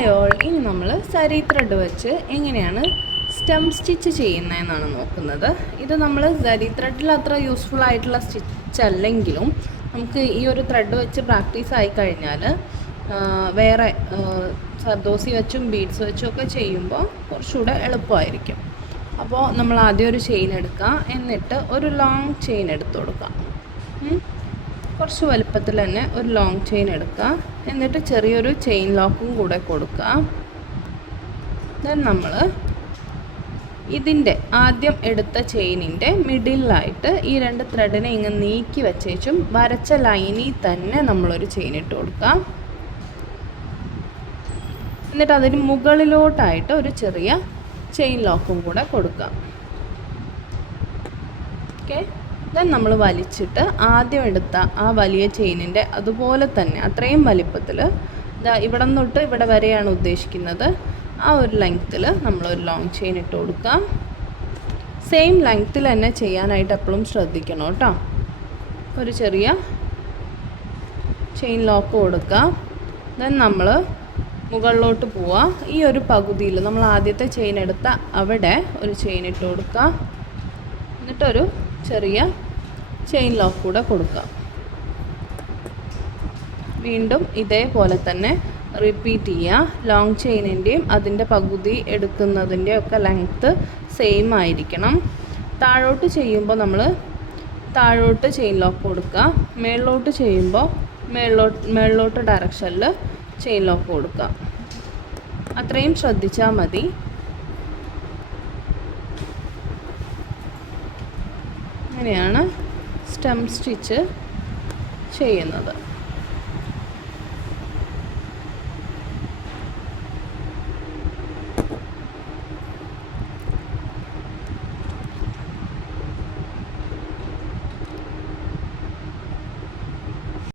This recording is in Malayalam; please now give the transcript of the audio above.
ഹായ് ഓൾ, ഇനി നമ്മൾ സരി ത്രെഡ് വെച്ച് എങ്ങനെയാണ് സ്റ്റെം സ്റ്റിച്ച് ചെയ്യുന്നതെന്നാണ് നോക്കുന്നത്. ഇത് നമ്മൾ സരി ത്രെഡിൽ അത്ര യൂസ്ഫുൾ ആയിട്ടുള്ള സ്റ്റിച്ച് അല്ലെങ്കിലും നമുക്ക് ഈ ഒരു ത്രെഡ് വെച്ച് പ്രാക്ടീസ് ആയി കഴിഞ്ഞാൽ വേറെ സർദോസി വെച്ചും ബീഡ്സ് വെച്ചും ഒക്കെ ചെയ്യുമ്പോൾ കുറച്ചുകൂടെ എളുപ്പമായിരിക്കും. അപ്പോൾ നമ്മൾ ആദ്യം ഒരു ചെയിൻ എടുക്കുക, എന്നിട്ട് ഒരു ലോങ് ചെയിൻ എടുത്തു കൊടുക്കാം. കുറച്ച് വലുപ്പത്തിൽ തന്നെ ഒരു ലോങ് ചെയിൻ എടുക്കുക, എന്നിട്ട് ചെറിയൊരു ചെയിൻ ലോക്കും കൂടെ കൊടുക്കുക. ദെൻ നമ്മൾ ഇതിൻ്റെ ആദ്യം എടുത്ത ചെയിനിൻ്റെ മിഡിലായിട്ട് ഈ രണ്ട് ത്രെഡിനെ ഇങ്ങനെ നീക്കി വെച്ചേച്ചും വരച്ച ലൈനിൽ തന്നെ നമ്മളൊരു ചെയിൻ ഇട്ട് കൊടുക്കുക. എന്നിട്ട് അതിന് മുകളിലോട്ടായിട്ട് ഒരു ചെറിയ ചെയിൻ ലോക്കും കൂടെ കൊടുക്കുക. ഓക്കെ, ദെൻ നമ്മൾ വലിച്ചിട്ട് ആദ്യം എടുത്ത ആ വലിയ ചെയിനിൻ്റെ അതുപോലെ തന്നെ അത്രയും വലിപ്പത്തിൽ ഇവിടെ തൊട്ട് ഇവിടെ വരെയാണ് ഉദ്ദേശിക്കുന്നത്, ആ ഒരു ലെങ്ത്തിൽ നമ്മളൊരു ലോങ് ചെയിൻ ഇട്ട് കൊടുക്കുക. സെയിം ലെങ്ത്തിൽ തന്നെ ചെയ്യാനായിട്ട് എപ്പോഴും ശ്രദ്ധിക്കണം കേട്ടോ. ഒരു ചെറിയ ചെയിൻ ലോക്ക് കൊടുക്കുക. ദെൻ നമ്മൾ മുകളിലോട്ട് പോവുക. ഈ ഒരു പകുതിയിൽ നമ്മൾ ആദ്യത്തെ ചെയിൻ എടുത്ത അവിടെ ഒരു ചെയിൻ ഇട്ട് കൊടുക്കുക, എന്നിട്ടൊരു ചെറിയ ചെയിൻ ലോക്ക് കൂടെ കൊടുക്കുക. വീണ്ടും ഇതേപോലെ തന്നെ റിപ്പീറ്റ് ചെയ്യുക. ലോങ് ചെയിനിൻ്റെയും അതിൻ്റെ പകുതി എടുക്കുന്നതിൻ്റെയും ഒക്കെ ലെങ്ത്ത് സെയിം ആയിരിക്കണം. താഴോട്ട് ചെയ്യുമ്പോൾ നമ്മൾ താഴോട്ട് ചെയിൻ ലോക്ക് കൊടുക്കുക, മേളിലോട്ട് ചെയ്യുമ്പോൾ മേളിലോട്ട് ഡയറക്ഷനിൽ ചെയിൻ ലോക്ക് കൊടുക്കുക. അത്രയും ശ്രദ്ധിച്ചാൽ മതി. അങ്ങനെയാണ് സ്റ്റെം സ്റ്റിച്ച് ചെയ്യുന്നത്.